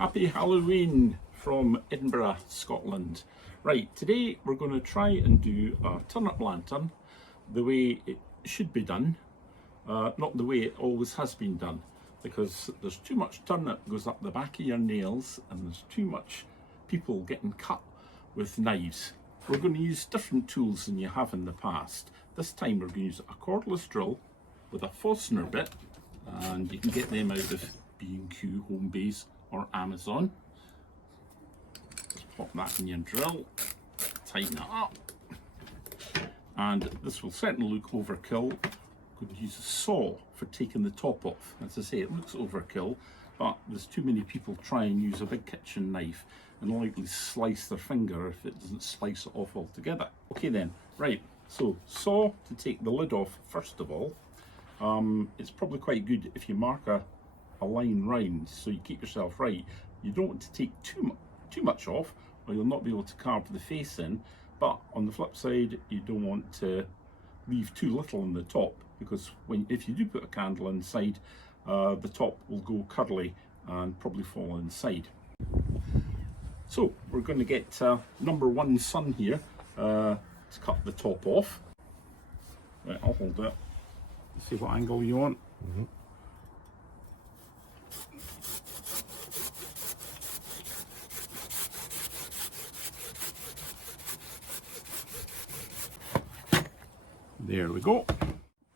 Happy Halloween from Edinburgh, Scotland. Right, today we're going to try and do a turnip lantern the way it should be done, not the way it always has been done, because there's too much turnip goes up the back of your nails and there's too much people getting cut with knives. We're going to use different tools than you have in the past. This time we're going to use a cordless drill with a Forstner bit, and you can get them out of B&Q, Homebase or Amazon. Just pop that in your drill, tighten it up, and this will certainly look overkill. I'm going to use a saw for taking the top off. As I say, it looks overkill, but there's too many people try and use a big kitchen knife and likely slice their finger if it doesn't slice it off altogether. Okay then, right, so saw to take the lid off first of all. It's probably quite good if you mark a line round so you keep yourself right. You don't want to take too much off or you'll not be able to carve the face in, but on the flip side you don't want to leave too little on the top, because if you do put a candle inside, the top will go curly and probably fall inside. So we're going to get number one sun here to cut the top off. Right, I'll hold it. See what angle you want. There we go.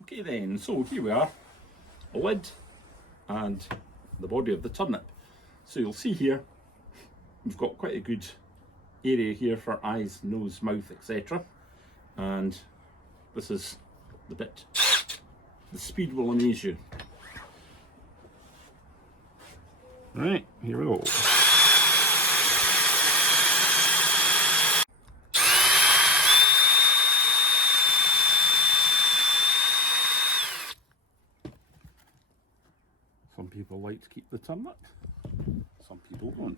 Okay then, so here we are, a lid and the body of the turnip. So you'll see here, we've got quite a good area here for eyes, nose, mouth, etc. And this is the bit. The speed will amaze you. Right, here we go. Some people like to keep the turnip, some people don't.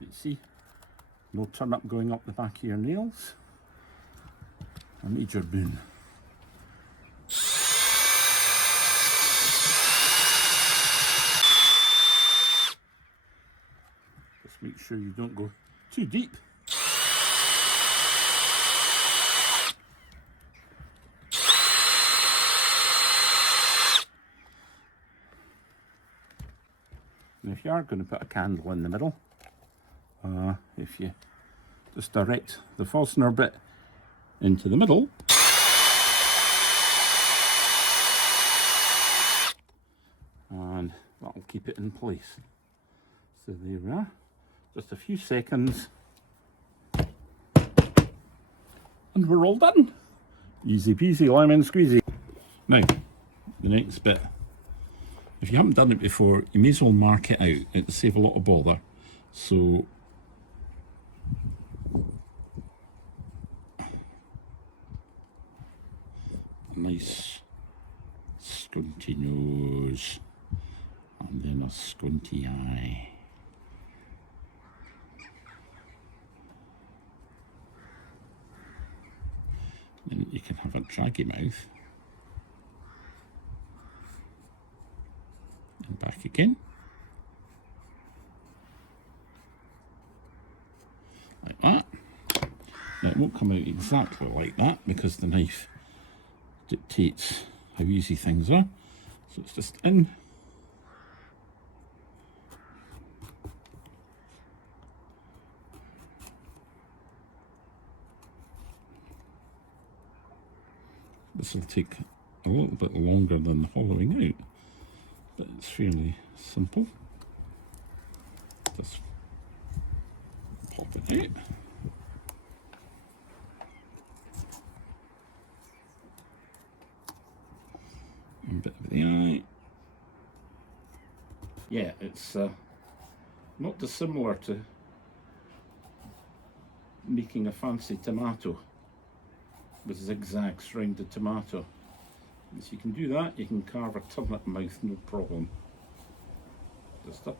You see, no turnip going up the back of your nails. A major boon. Just make sure you don't go too deep. And if you are going to put a candle in the middle, if you just direct the Forstner bit into the middle, and that'll keep it in place. So there we are, just a few seconds and we're all done. Easy peasy lemon squeezy. Now the next bit, if you haven't done it before, you may as well mark it out. It'll save a lot of bother. So nice squinty nose and then a squinty eye. Then you can have a draggy mouth. And back again. Like that. Now it won't come out exactly like that because the knife dictates how easy things are. So it's just in. This will take a little bit longer than the hollowing out, but it's fairly simple. Just pop it out. A bit of the eye. Yeah, it's not dissimilar to making a fancy tomato with zigzags round the tomato. If you can do that, you can carve a turnip mouth no problem. Just up.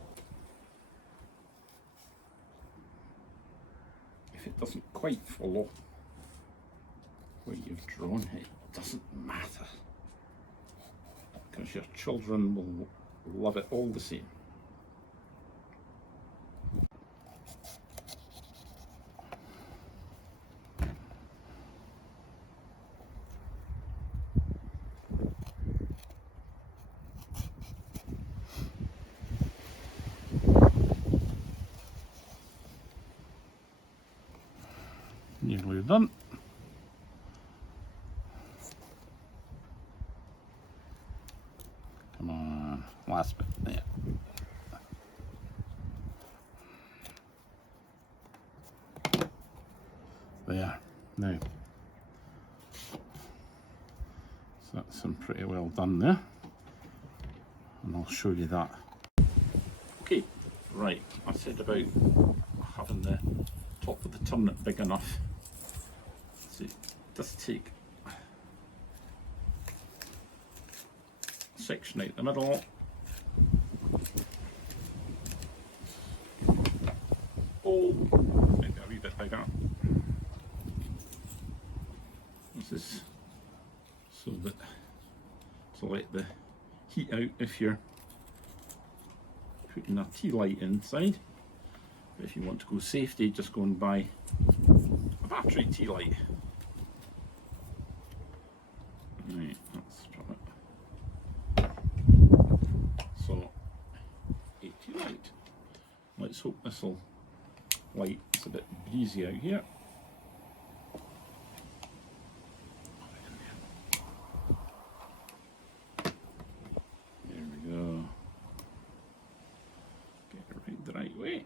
If it doesn't quite follow, where you've drawn, it doesn't matter, because your children will love it all the same. Nearly done. Come on, last bit there. There, now. So that's pretty well done there. And I'll show you that. Okay, right, I said about having the top of the turnip big enough. So just take a section out the middle. Oh, maybe a wee bit bigger. This is so that to let the heat out if you're putting a tea light inside. But if you want to go safety, just go and buy a battery tea light. Right, that's from it. So, a tea light. Let's hope this will light. It's a bit breezy out here. There we go. Get it right the right way.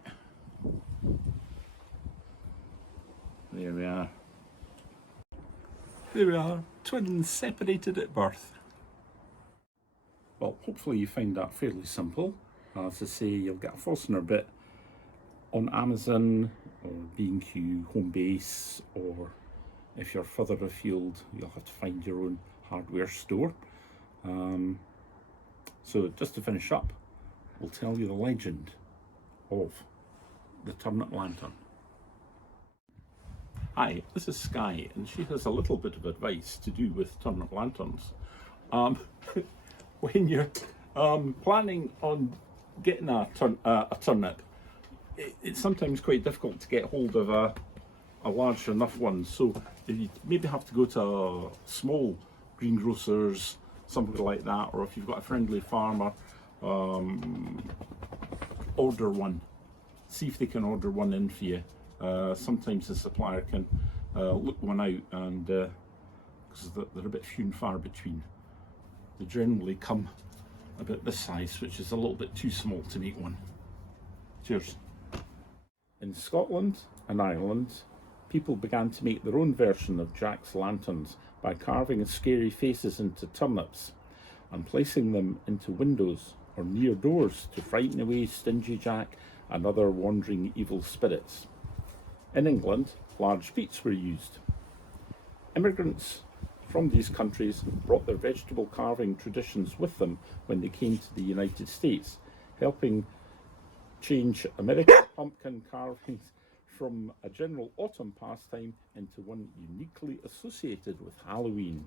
There we are. There we are, twins separated at birth. Well, hopefully you find that fairly simple. As I say, you'll get a Forstner bit on Amazon or B&Q Home Base, or if you're further afield, you'll have to find your own hardware store. So just to finish up, we'll tell you the legend of the Turnip lantern. Hi, this is Sky, and she has a little bit of advice to do with turnip lanterns. When you're planning on getting a turnip, it's sometimes quite difficult to get hold of a large enough one. So you maybe have to go to a small greengrocers, something like that, or if you've got a friendly farmer, order one. See if they can order one in for you. Sometimes the supplier can look one out, and because they're a bit few and far between. They generally come about this size, which is a little bit too small to make one. Cheers. In Scotland and Ireland, people began to make their own version of Jack's lanterns by carving scary faces into turnips and placing them into windows or near doors to frighten away stingy Jack and other wandering evil spirits. In England, large beets were used. Immigrants from these countries brought their vegetable carving traditions with them when they came to the United States, helping change American pumpkin carvings from a general autumn pastime into one uniquely associated with Halloween.